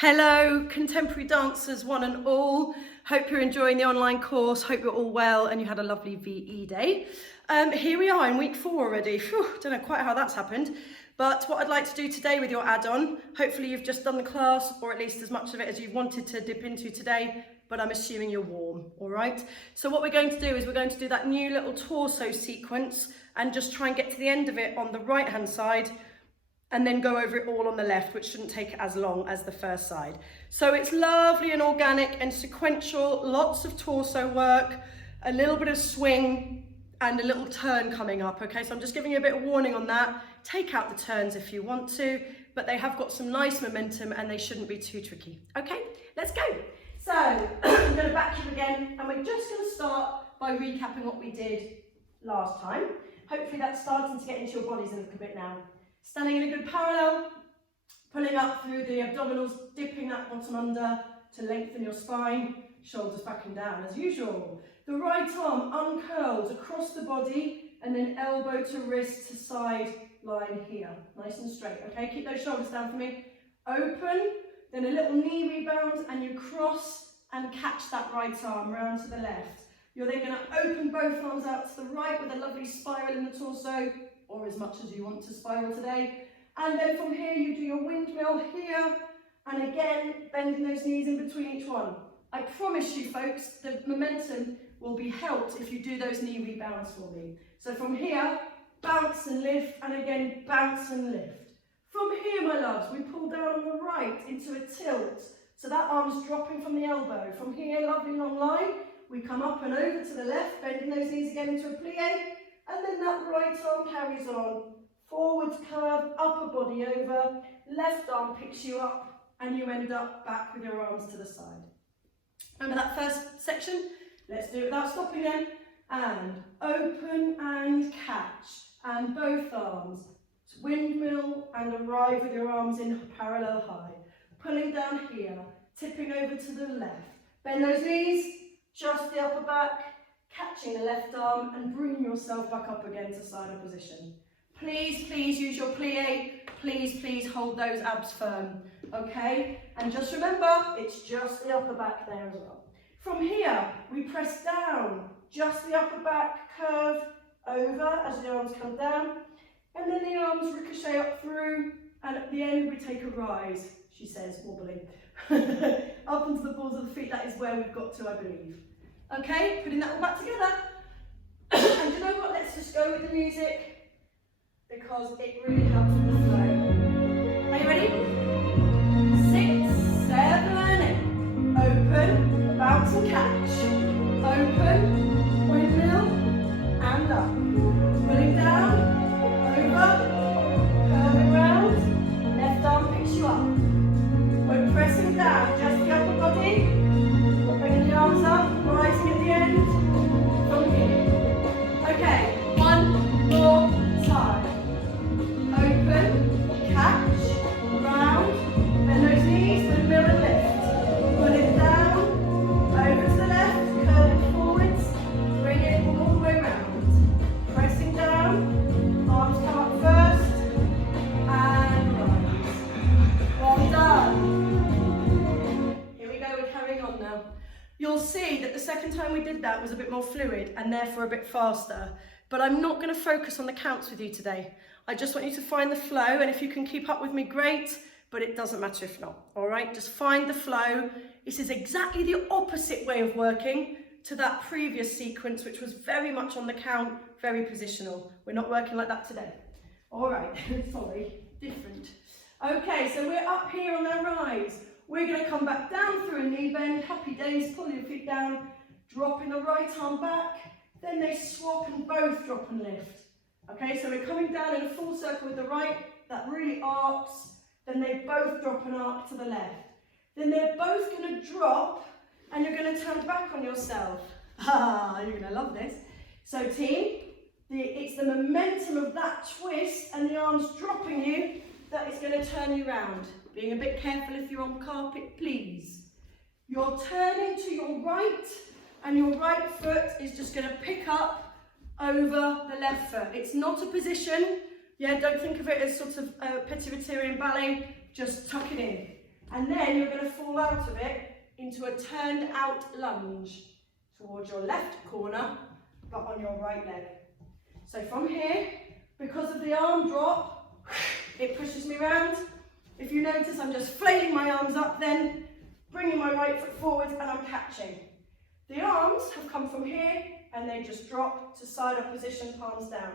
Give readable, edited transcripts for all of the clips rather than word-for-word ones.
Hello, contemporary dancers, one and all. Hope you're enjoying the online course. Hope you're all well and you had a lovely VE day. Here we are in week 4 already. Don't know quite how that's happened. But what I'd like to do today with your add-on, hopefully you've just done the class, or at least as much of it as you wanted to dip into today, but I'm assuming you're warm, all right? So what we're going to do is we're going to do that new little torso sequence and just try and get to the end of it on the right-hand side, and then go over it all on the left, which shouldn't take as long as the first side. So it's lovely and organic and sequential, lots of torso work, a little bit of swing and a little turn coming up, okay? So I'm just giving you a bit of warning on that. Take out the turns if you want to, but they have got some nice momentum and they shouldn't be too tricky. Okay, let's go. So I'm gonna back you again, and we're just gonna start by recapping what we did last time. Hopefully that's starting to get into your bodies a little bit now. Standing in a good parallel, pulling up through the abdominals, dipping that bottom under to lengthen your spine, shoulders back and down as usual. The right arm uncurled across the body and then elbow to wrist to side line here. Nice and straight, okay? Keep those shoulders down for me. Open, then a little knee rebound and you cross and catch that right arm round to the left. You're then going to open both arms out to the right with a lovely spiral in the torso, or as much as you want to spiral today. And then from here you do your windmill here, and again bending those knees in between each one. I promise you folks, the momentum will be helped if you do those knee rebounds for me. So from here, bounce and lift, and again bounce and lift. From here, my loves, we pull down on the right into a tilt, so that arm's dropping from the elbow. From here, lovely long line, we come up and over to the left, bending those knees again into a plie. And then that right arm carries on, forwards curve, upper body over, left arm picks you up, and you end up back with your arms to the side. Remember that first section? Let's do it without stopping then. And open and catch, and both arms. Windmill and arrive with your arms in parallel high. Pulling down here, tipping over to the left. Bend those knees, just the upper back, catching the left arm and bringing yourself back up again to side position. Please, please use your plie. Please, please hold those abs firm, okay? And just remember, it's just the upper back there as well. From here, we press down, just the upper back, curve over as the arms come down, and then the arms ricochet up through, and at the end we take a rise, she says, wobbly. Up into the balls of the feet, that is where we've got to, I believe. Okay, putting that all back together. And you know what, let's just go with the music, because it really helps with the flow. Are you ready? 6, 7, 8. Open, bounce and catch. Open, windmill, and up. Pulling down, over, curving round, left arm picks you up. We're pressing down, just the upper body, bringing the arms up, rising at the end, from here. Okay, one more time. Open, catch, round, bend those knees, windmill and lift. Pull it down, over to the left, curve it forwards, bring it all the way round. Pressing down, arms come up first, and rise. Well done. Here we go, we're carrying on now. You'll see that the second time we did that was a bit more fluid and therefore a bit faster. But I'm not going to focus on the counts with you today. I just want you to find the flow, and if you can keep up with me, great, but it doesn't matter if not, all right? Just find the flow. This is exactly the opposite way of working to that previous sequence, which was very much on the count, very positional. We're not working like that today. All right, sorry, different. Okay, so we're up here on our rise. We're going to come back down through a knee bend, happy days, pull your feet down, dropping the right arm back, then they swap and both drop and lift. Okay, so we're coming down in a full circle with the right, that really arcs, then they both drop and arc to the left. Then they're both going to drop and you're going to turn back on yourself. Ah, you're going to love this. So team, it's the momentum of that twist and the arms dropping you that is going to turn you round. Being a bit careful if you're on carpet, please. You're turning to your right, and your right foot is just going to pick up over the left foot. It's not a position. Yeah, don't think of it as sort of petit-retirian ballet. Just tuck it in. And then you're going to fall out of it into a turned out lunge towards your left corner, but on your right leg. So from here, because of the arm drop, it pushes me around. If you notice, I'm just flailing my arms up then, bringing my right foot forward, and I'm catching. The arms have come from here, and they just drop to side up position, palms down.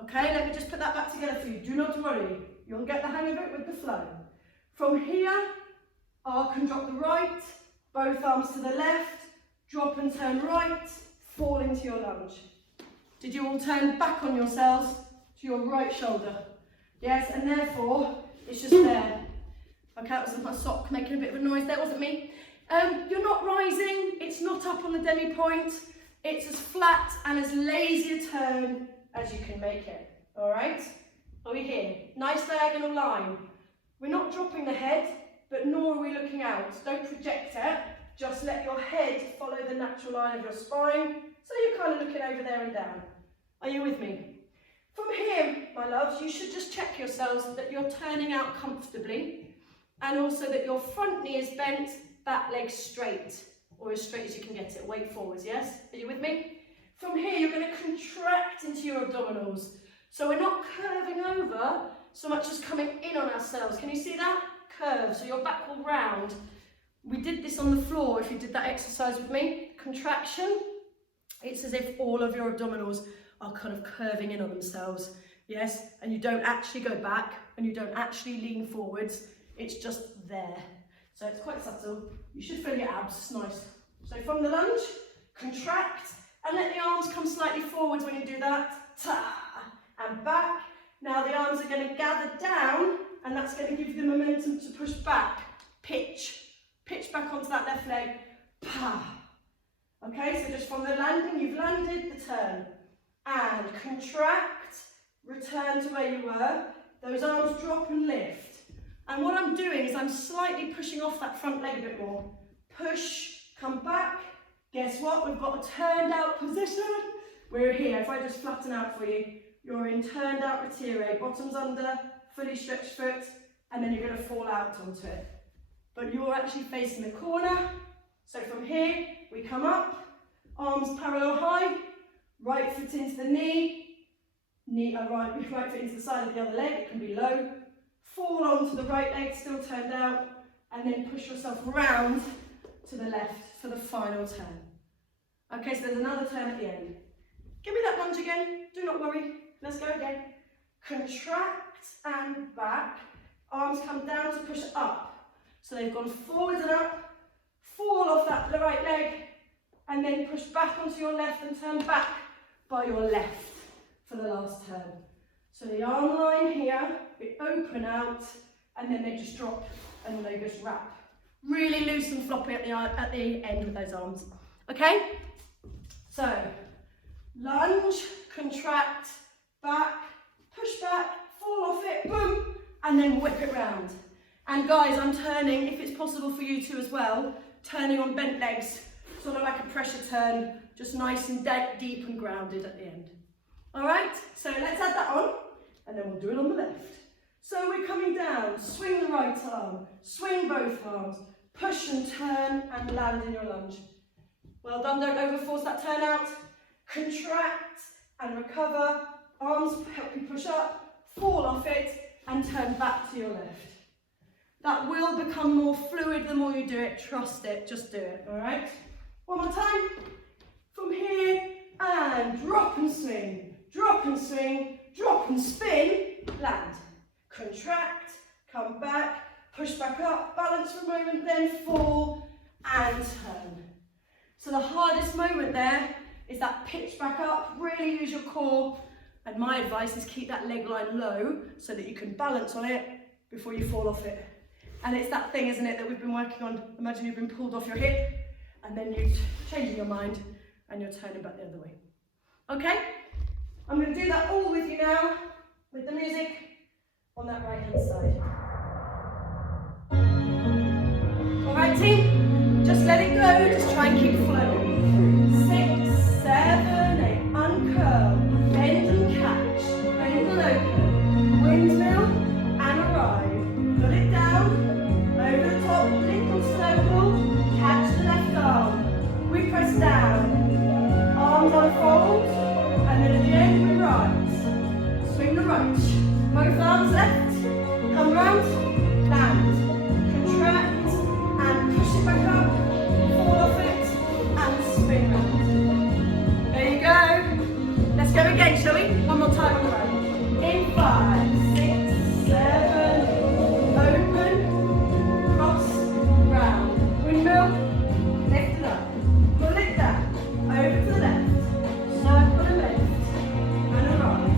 Okay, let me just put that back together for you. Do not worry, you'll get the hang of it with the flow. From here, I can drop the right, both arms to the left, drop and turn right, fall into your lunge. Did you all turn back on yourselves to your right shoulder? Yes, and therefore, it's just there. Okay, that was my sock making a bit of a noise there, wasn't me? You're not rising, it's not up on the demi point, it's as flat and as lazy a turn as you can make it, all right? Are we here? Nice diagonal line. We're not dropping the head, but nor are we looking out. Don't project it, just let your head follow the natural line of your spine, so you're kind of looking over there and down. Are you with me? From here, my loves, you should just check yourselves that you're turning out comfortably, and also that your front knee is bent, back leg straight, or as straight as you can get it, weight forwards, yes? Are you with me? From here, you're going to contract into your abdominals. So we're not curving over so much as coming in on ourselves. Can you see that? Curve, so your back will round. We did this on the floor if you did that exercise with me. Contraction, it's as if all of your abdominals are kind of curving in on themselves, yes? And you don't actually go back, and you don't actually lean forwards, it's just there. So it's quite subtle. You should feel your abs, it's nice. So from the lunge, contract, and let the arms come slightly forwards when you do that. Ta, and back. Now the arms are going to gather down, and that's going to give you the momentum to push back. Pitch back onto that left leg. Pa. Okay, so just from the landing, you've landed, the turn. And contract, return to where you were. Those arms drop and lift. And what I'm doing is I'm slightly pushing off that front leg a bit more. Push, come back. Guess what? We've got a turned out position. We're here. If I just flatten out for you, you're in turned out retire, bottoms under, fully stretched foot, and then you're going to fall out onto it. But you're actually facing the corner. So from here, we come up, arms parallel high, right foot into the knee, right foot into the side of the other leg, it can be low, fall onto the right leg, still turned out, and then push yourself round to the left for the final turn. Okay, so there's another turn at the end. Give me that lunge again, do not worry, let's go again. Contract and back, arms come down to push up. So they've gone forwards and up, fall off that right leg, and then push back onto your left and turn back by your left for the last turn. So the arm line here, we open out, and then they just drop, and they just wrap. Really loose and floppy at the end with those arms. Okay? So, lunge, contract, back, push back, fall off it, boom, and then whip it round. And guys, I'm turning, if it's possible for you to as well, turning on bent legs, sort of like a pressure turn, just nice and deep and grounded at the end. All right, so let's add that on, and then we'll do it on the left. So we're coming down, swing the right arm, swing both arms, push and turn and land in your lunge. Well done, don't overforce that turn out. Contract and recover, arms help you push up, fall off it and turn back to your left. That will become more fluid the more you do it, trust it, just do it, all right? One more time, from here, and drop and swing, drop and swing, drop and spin, land. Contract, come back, push back up, balance for a moment, then fall and turn. So the hardest moment there is that pitch back up, really use your core, and my advice is keep that leg line low so that you can balance on it before you fall off it. And it's that thing, isn't it, that we've been working on. Imagine you've been pulled off your hip, and then you're changing your mind, and you're turning back the other way. Okay? I'm going to do that all with you now, with the music, on that right-hand side. All right, team? Just let it go, just try and keep flowing. 6, 7, 8, uncurl, bend and catch, bend and open, windmill and arrive. Put it down, over the right. Both arms left. Come round, land. Contract and push it back up. Fall off it and spin round. There you go. Let's go again, shall we? One more time on the road. In 5, 6, 7. Open. Cross. Round. Windmill. Lift it up. Pull it down. Over to the left. Circle and lift. And arrive.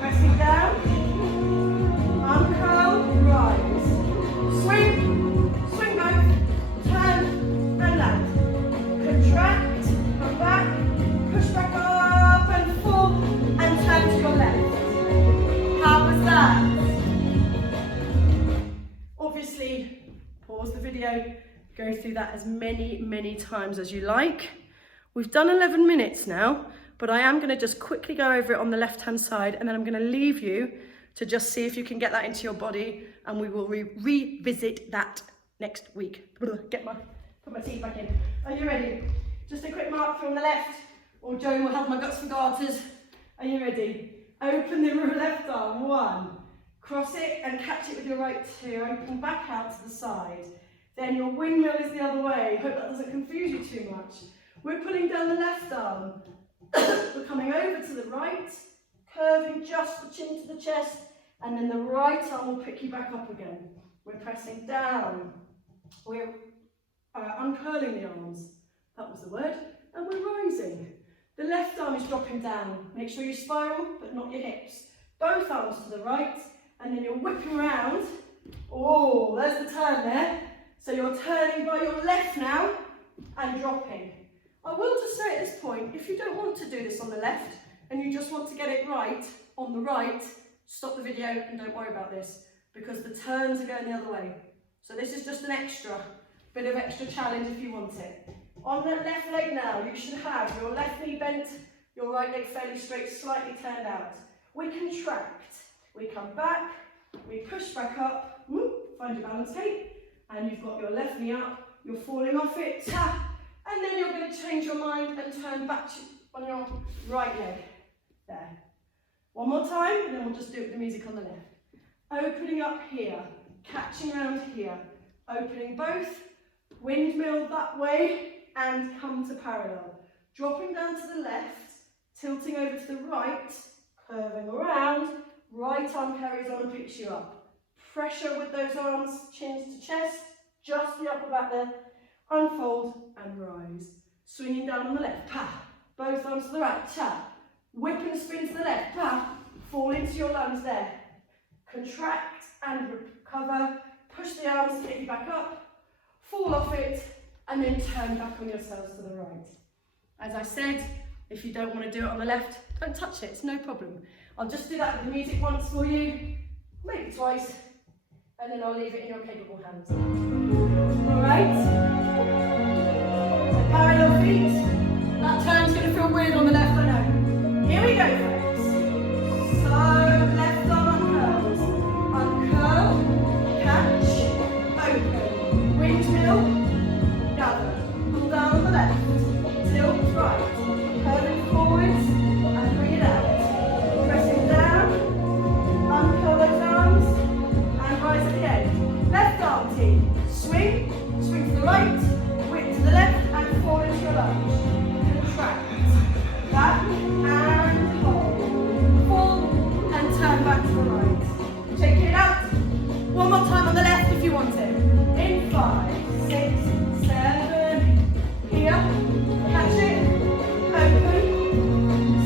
Pressing down. Uncurl. Rise. Swing. Swing back. Turn and land. Contract. Come back. Push back up and fall. And turn to your left. How was that? Obviously, pause the video. Go through that as many times as you like. We've done 11 minutes now, but I am going to just quickly go over it on the left-hand side, and then I'm going to leave you to just see if you can get that into your body, and we will revisit that next week. Put my teeth back in. Are you ready? Just a quick mark from the left, or Joan will have my guts and garters. Are you ready? Open the left arm, 1. Cross it and catch it with your right 2. Open back out to the side. Then your windmill is the other way. Hope that doesn't confuse you too much. We're pulling down the left arm. We're coming over to the right, curving just the chin to the chest, and then the right arm will pick you back up again. We're pressing down. We're uncurling the arms. That was the word. And we're rising. The left arm is dropping down. Make sure you spiral, but not your hips. Both arms to the right, and then you're whipping around. Oh, there's the turn there. So you're turning by your left now and dropping. I will just say at this point, if you don't want to do this on the left and you just want to get it right on the right, stop the video and don't worry about this, because the turns are going the other way. So this is just an bit of extra challenge if you want it. On the left leg now, you should have your left knee bent, your right leg fairly straight, slightly turned out. We contract, we come back, we push back up, find your balance tape, and you've got your left knee up, you're falling off it, tap, and then you're going to change your mind and turn back on your right leg. There. One more time, and then we'll just do it with the music on the left. Opening up here, catching around here, opening both, windmill that way, and come to parallel. Dropping down to the left, tilting over to the right, curving around, right arm carries on and picks you up. Pressure with those arms, chins to chest, just the upper back there. Unfold and rise. Swinging down on the left, pa. Both arms to the right, cha. Whip and spin to the left, pa. Fall into your lunge there. Contract and recover. Push the arms to get you back up. Fall off it, and then turn back on yourselves to the right. As I said, if you don't want to do it on the left, don't touch it, it's no problem. I'll just do that with the music once for you, maybe twice, and then I'll leave it in your capable hands. Alright? So parallel feet. That turn's going to feel weird on the left, I know. Here we go, folks. So, left arm uncurls. Uncurl, catch, open. Windmill, gather. Pull down on the left. Tilt right. Curving forwards and bring it out. Pressing down. Uncurl those arms. And rise at the end. Left arm team. Swing. Swing to the right. Whip to the left and fall into your lunge. Contract. Back and hold. Fall and turn back to the right. Shake it out. One more time on the left if you want it. In 5, 6, 7. Here. Catch it. Open.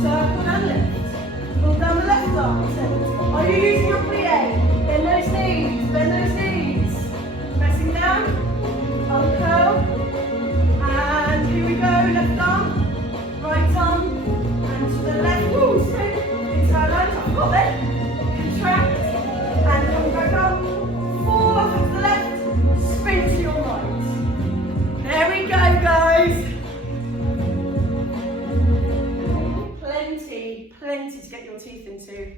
Circle and lift. Pull down the left arm. Are you using your plie? Bend those knees. Bend those knees. Pressing down. Uncurl. And here we go. Left arm. Right arm. And to the left. Woo, spin. Into our lunge. I've got it. Contract. And come back up. Fall off to the left. Spin to your right. There we go, guys. Plenty to get your teeth into.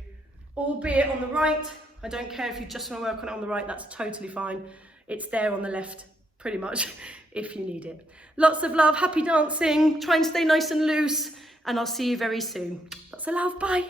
Albeit on the right. I don't care if you just want to work on it on the right. That's totally fine. It's there on the left, pretty much, if you need it. Lots of love. Happy dancing. Try and stay nice and loose. And I'll see you very soon. Lots of love. Bye.